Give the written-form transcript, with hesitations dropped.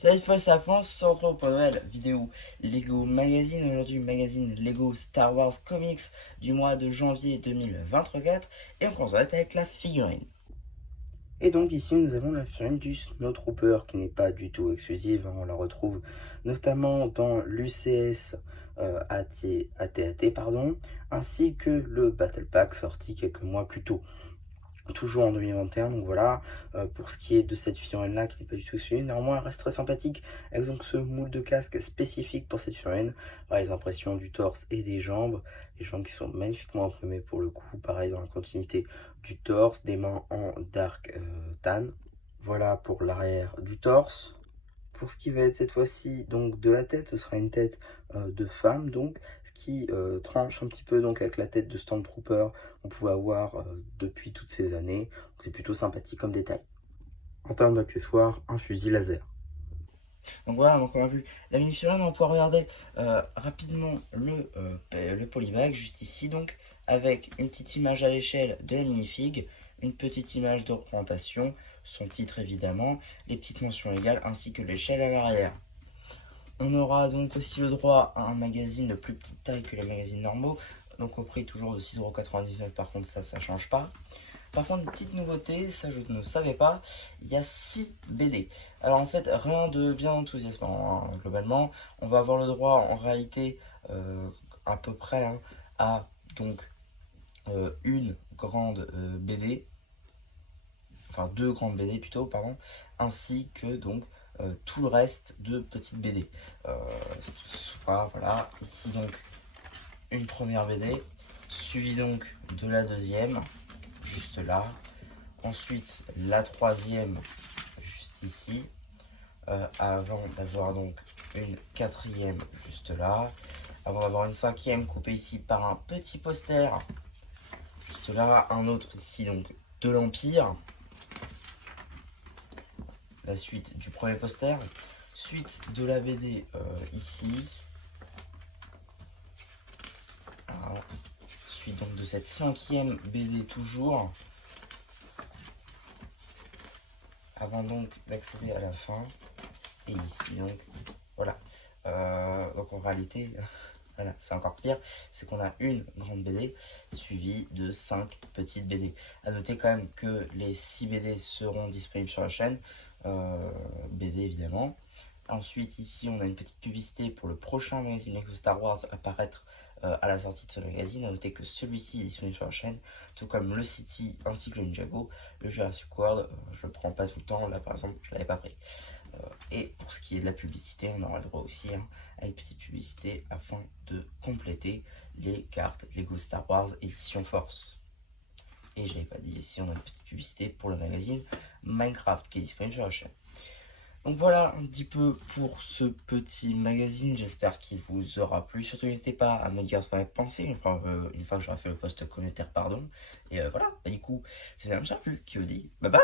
Cette fois, ça France, se retrouve pour Noël, vidéo Lego Magazine. Aujourd'hui, magazine Lego Star Wars Comics du mois de janvier 2024. Et on commence avec la figurine. Et donc ici, nous avons la figurine du Snowtrooper qui n'est pas du tout exclusive. On la retrouve notamment dans l'UCS AT-AT, pardon, ainsi que le Battle Pack sorti quelques mois plus tôt. Toujours en 2021, donc voilà, pour ce qui est de cette figurine là qui n'est pas du tout exclusive, néanmoins elle reste très sympathique avec donc ce moule de casque spécifique pour cette figurine, les impressions du torse et des jambes, les jambes qui sont magnifiquement imprimées pour le coup, pareil dans la continuité du torse, des mains en dark tan. Voilà pour l'arrière du torse. Pour ce qui va être cette fois-ci donc de la tête, ce sera une tête de femme, donc ce qui tranche un petit peu donc avec la tête de Stormtrooper on pouvait avoir depuis toutes ces années. C'est plutôt sympathique comme détail. En termes d'accessoires, un fusil laser. Donc voilà, donc on a vu la mini-figurine, on va pouvoir regarder rapidement le polybag juste ici, donc avec une petite image à l'échelle de la minifig, une petite image de représentation, son titre évidemment, les petites mentions égales ainsi que l'échelle à l'arrière. On aura donc aussi le droit à un magazine de plus petite taille que les magazines normaux, donc au prix toujours de 6,99€, par contre ça change pas. Par contre, une petite nouveauté, ça je ne savais pas, il y a 6 BD. Alors en fait, rien de bien enthousiasmant, hein, globalement. On va avoir le droit en réalité à peu près à donc une grande BD, enfin 2 grandes BD plutôt, pardon, ainsi que donc tout le reste de petites BD. Voilà, ici donc une première BD, suivie donc de la deuxième, juste là. Ensuite, la troisième, juste ici. Avant d'avoir donc une quatrième, juste là. Avant d'avoir une cinquième coupée ici par un petit poster, juste là. Un autre ici, donc de l'Empire. La suite du premier poster. Suite de la BD ici. Voilà. Suite donc de cette cinquième BD toujours. Avant donc d'accéder à la fin. Et ici donc, voilà. Donc en réalité, voilà, c'est encore pire. C'est qu'on a une grande BD suivie de 5 petites BD. A noter quand même que les 6 BD seront disponibles sur la chaîne. BD évidemment. Ensuite ici on a une petite publicité pour le prochain magazine Lego Star Wars à paraître à la sortie de ce magazine. A noter que celui-ci est disponible sur la chaîne, tout comme le City ainsi que le Ninjago. Le Jurassic World, je le prends pas tout le temps, là par exemple je l'avais pas pris. Et pour ce qui est de la publicité, on aura le droit aussi à une petite publicité afin de compléter les cartes Lego Star Wars édition Force. Et j'avais pas dit ici, on a une petite publicité pour le magazine Minecraft qui est disponible sur la chaîne. Donc voilà un petit peu pour ce petit magazine, j'espère qu'il vous aura plu. Surtout n'hésitez pas à me dire ce que vous avez pensé une fois que j'aurai fait le post commentaire, pardon. Et voilà, du coup, c'est Sam Charpu qui vous dit bye bye.